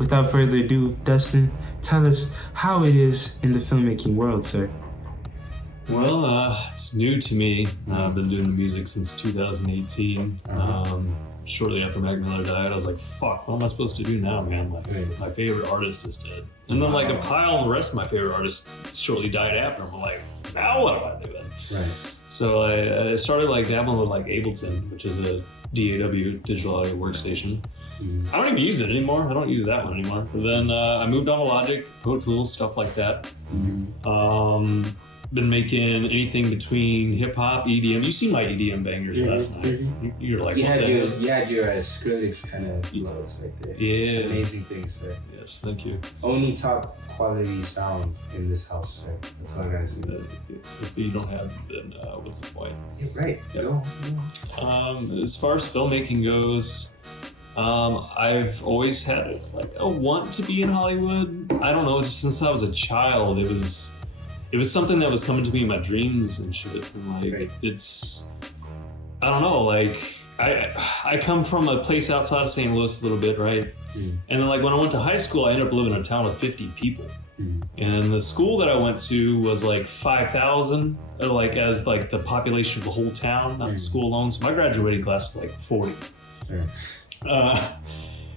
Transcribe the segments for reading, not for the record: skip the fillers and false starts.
without further ado, Dustin, tell us how it is in the filmmaking world, sir. Well, it's new to me. I've been doing the music since 2018. Shortly after Mac Miller died, I was like, fuck, what am I supposed to do now, man? Like, my favorite artist is dead. And then like a pile of the rest of my favorite artists shortly died after. I'm like, now what am I doing? Right. So I started like dabbling with like Ableton, which is a DAW, digital audio workstation. I don't even use it anymore. I don't use that one anymore. But then I moved on to Logic, Pro Tools, stuff like that. Been making anything between hip hop, EDM. You seen my EDM bangers last night. You're like, you had your Skrillex kind of flows right there. Yeah. Amazing things, sir. Yes, thank you. Only top quality sound in this house, sir. That's all I gotta say. If you don't have, then what's the point? You're right. Yeah. Go. As far as filmmaking goes, I've always had like a want to be in Hollywood. I don't know, just since I was a child, it was something that was coming to me in my dreams and shit. And like, it's, I don't know, like I come from a place outside of St. Louis a little bit, right? And then like when I went to high school, I ended up living in a town of 50 people. And the school that I went to was like 5,000, like as like the population of the whole town, not the school alone. So my graduating class was like 40.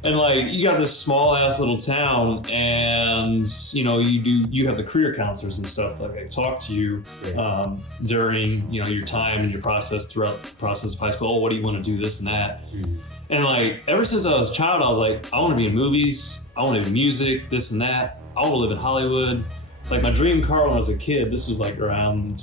And like you got this small ass little town, and you know you have the career counselors and stuff like they talk to you during your time and your process throughout the process of high school. Oh, what do you want to do, this and that? And like ever since I was a child, I was like, I want to be in movies, I want to do music, this and that. I want to live in Hollywood. Like my dream car when I was a kid, this was like around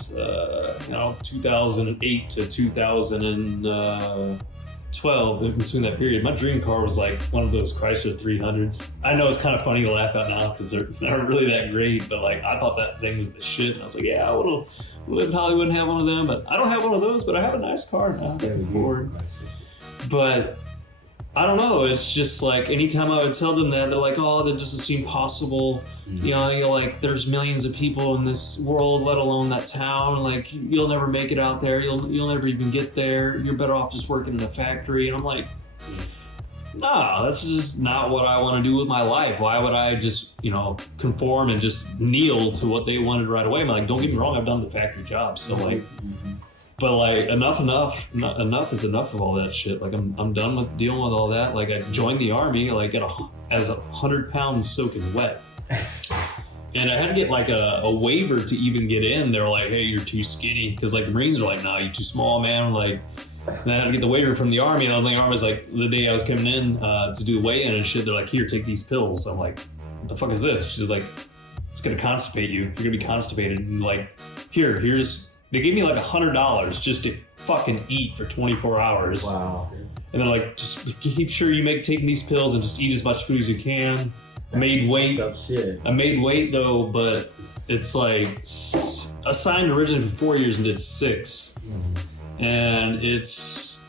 2008 to 2012, in between that period, my dream car was like one of those Chrysler 300s. I know it's kind of funny to laugh at now because they're not really that great, but like I thought that thing was the shit. And I was like, yeah, I would live in Hollywood and have one of them, but I don't have one of those, but I have a nice car now. I can afford. But I don't know, it's just like anytime I would tell them that, they're like, oh, that doesn't seem possible. You're like, there's millions of people in this world, let alone that town. Like, you'll never make it out there. You'll never even get there. You're better off just working in a factory. And I'm like, nah, that's just not what I want to do with my life. Why would I just, conform and just kneel to what they wanted right away? I'm like, don't get me wrong, I've done the factory job. So like, but like enough is enough of all that shit. Like I'm done with dealing with all that. Like I joined the army like as 100 pounds soaking wet. And I had to get like a waiver to even get in. They were like, hey, you're too skinny. Cause like the Marines were like, nah, you're too small, man. Like, and then I had to get the waiver from the army. And the army was like, the day I was coming in to do the weigh-in and shit, they're like, here, take these pills. I'm like, what the fuck is this? She's like, it's gonna constipate you. You're gonna be constipated. And like, they gave me like $100 just to fucking eat for 24 hours. Wow. And they're like, just keep sure you taking these pills and just eat as much food as you can. I made weight though, but it's like I signed originally for 4 years and did 6. And it's,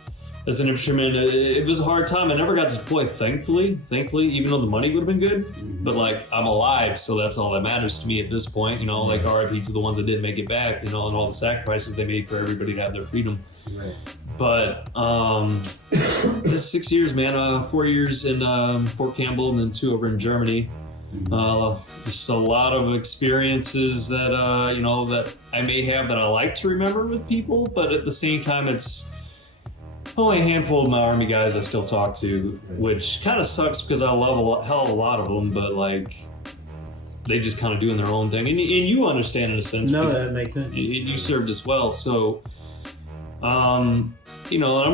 as an infantryman, it was a hard time. I never got to deploy, thankfully, even though the money would have been good. But like, I'm alive, so that's all that matters to me at this point. Like RIP to the ones that didn't make it back, and all the sacrifices they made for everybody to have their freedom. Right. But it's 6 years, man. 4 years in Fort Campbell, and then 2 over in Germany. Just a lot of experiences that that I may have that I like to remember with people, but at the same time, it's only a handful of my army guys I still talk to, which kind of sucks because I love a hell of a lot of them, but like they just kind of doing their own thing, and you understand in a sense. No, that makes sense. You served as well, so I'm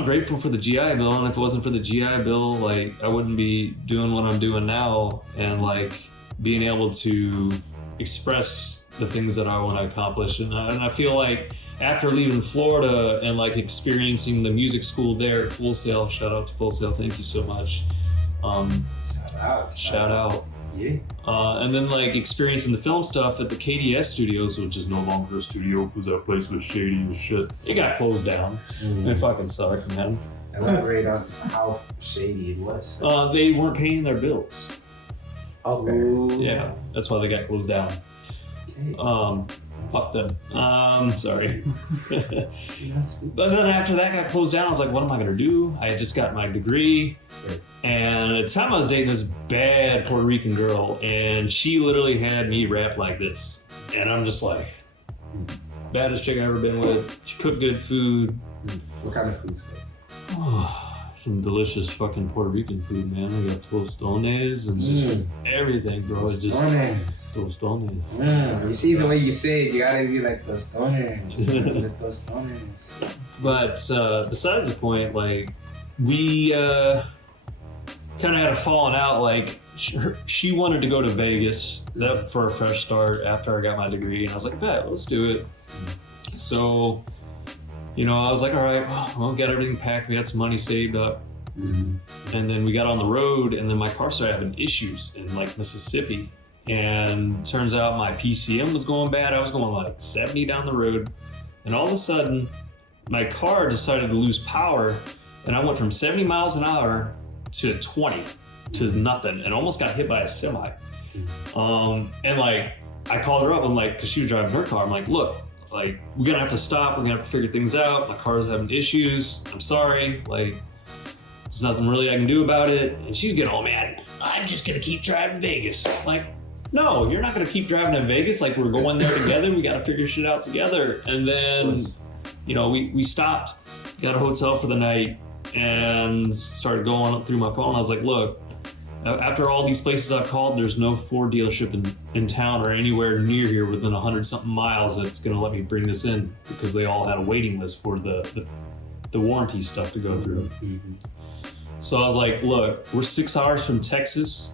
grateful for the GI Bill, and if it wasn't for the GI Bill, like I wouldn't be doing what I'm doing now, and like being able to express the things that I want to accomplish, and I feel like after leaving Florida and like experiencing the music school there at Full Sail, shout out to Full Sail, thank you so much. Shout out. Yeah. And then like experiencing the film stuff at the KDS studios, which is no longer a studio because that place was shady as shit. It got closed down. It fucking sucked, man. Elaborate on how shady it was. They weren't paying their bills. Okay. Yeah, that's why they got closed down. Okay. fuck them. Sorry. But then after that got closed down, I was like, what am I gonna do? I had just got my degree. Right. And at the time I was dating this bad Puerto Rican girl, and she literally had me rap like this. And I'm just like, baddest chick I've ever been with. She cooked good food. What kind of food is that? Some delicious fucking Puerto Rican food, man. I got tostones and just everything, bro. It's just tostones. You see the way you say it, you gotta be like tostones. Tostones. But besides the point, like, we kind of had a falling out. Like, she wanted to go to Vegas for a fresh start after I got my degree, and I was like, bet, let's do it. So, you know, I was like, all right, well, got everything packed. We had some money saved up. And then we got on the road, and then my car started having issues in like Mississippi. And turns out my PCM was going bad. I was going like 70 down the road. And all of a sudden, my car decided to lose power. And I went from 70 miles an hour to 20 to nothing, and almost got hit by a semi. And like, I called her up. I'm like, because she was driving her car. I'm like, look, like, we're gonna have to stop. We're gonna have to figure things out. My car's having issues. I'm sorry. Like, there's nothing really I can do about it. And she's getting all mad. I'm just gonna keep driving Vegas. Like, no, you're not gonna keep driving to Vegas. Like, we're going there together. We gotta figure shit out together. And then, you know, we stopped, got a hotel for the night, and started going up through my phone. I was like, look, after all these places I've called, there's no Ford dealership in town or anywhere near here within 100-something miles that's gonna let me bring this in, because they all had a waiting list for the warranty stuff to go through. So I was like, look, we're 6 hours from Texas,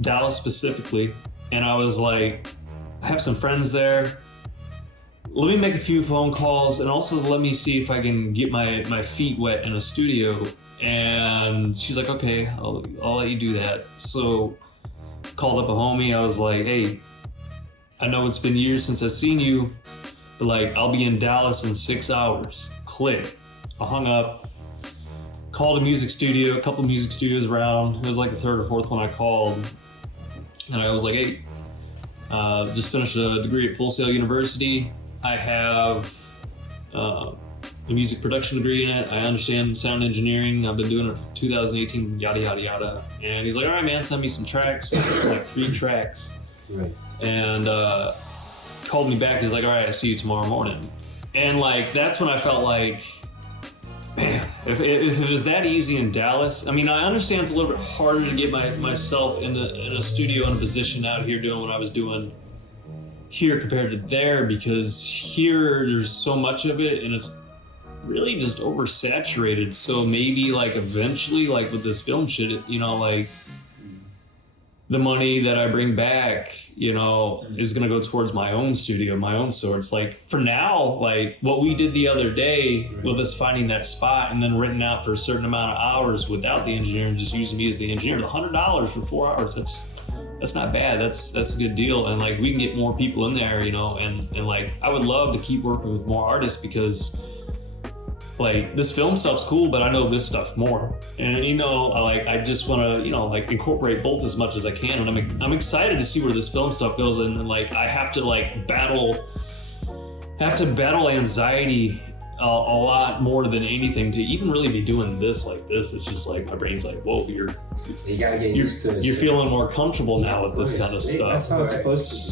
Dallas specifically, and I was like, I have some friends there. Let me make a few phone calls, and also let me see if I can get my feet wet in a studio. And she's like, okay, I'll let you do that. So called up a homie. I was like, hey, I know it's been years since I've seen you, but like, I'll be in Dallas in 6 hours. Click. I hung up, called a music studio, a couple of music studios around. It was like the third or fourth one I called. And I was like, hey, just finished a degree at Full Sail University. I have a music production degree in it. I understand sound engineering. I've been doing it for 2018, yada, yada, yada. And he's like, all right, man, send me some tracks. So like 3 tracks. Right. And called me back. He's like, all right, I'll see you tomorrow morning. And like, that's when I felt like, man, if it was that easy in Dallas, I mean, I understand it's a little bit harder to get myself in a studio in a position out here doing what I was doing here compared to there, because here there's so much of it and it's really just oversaturated. So maybe like eventually, like with this film shit, you know, like the money that I bring back, you know, is gonna go towards my own studio, my own sorts. Like for now, like what we did the other day with us finding that spot and then renting out for a certain amount of hours without the engineer and just using me as the engineer, $100 for 4 hours, that's not bad. That's a good deal. And like, we can get more people in there, you know, and like, I would love to keep working with more artists, because like this film stuff's cool, but I know this stuff more. And you know, I just want to, you know, like incorporate both as much as I can. And I'm excited to see where this film stuff goes. And like, I have to battle anxiety a lot more than anything to even really be doing this like this. It's just like, my brain's like, whoa, you gotta get used to it. You're feeling more comfortable now with this kind of stuff. That's how it's supposed to be.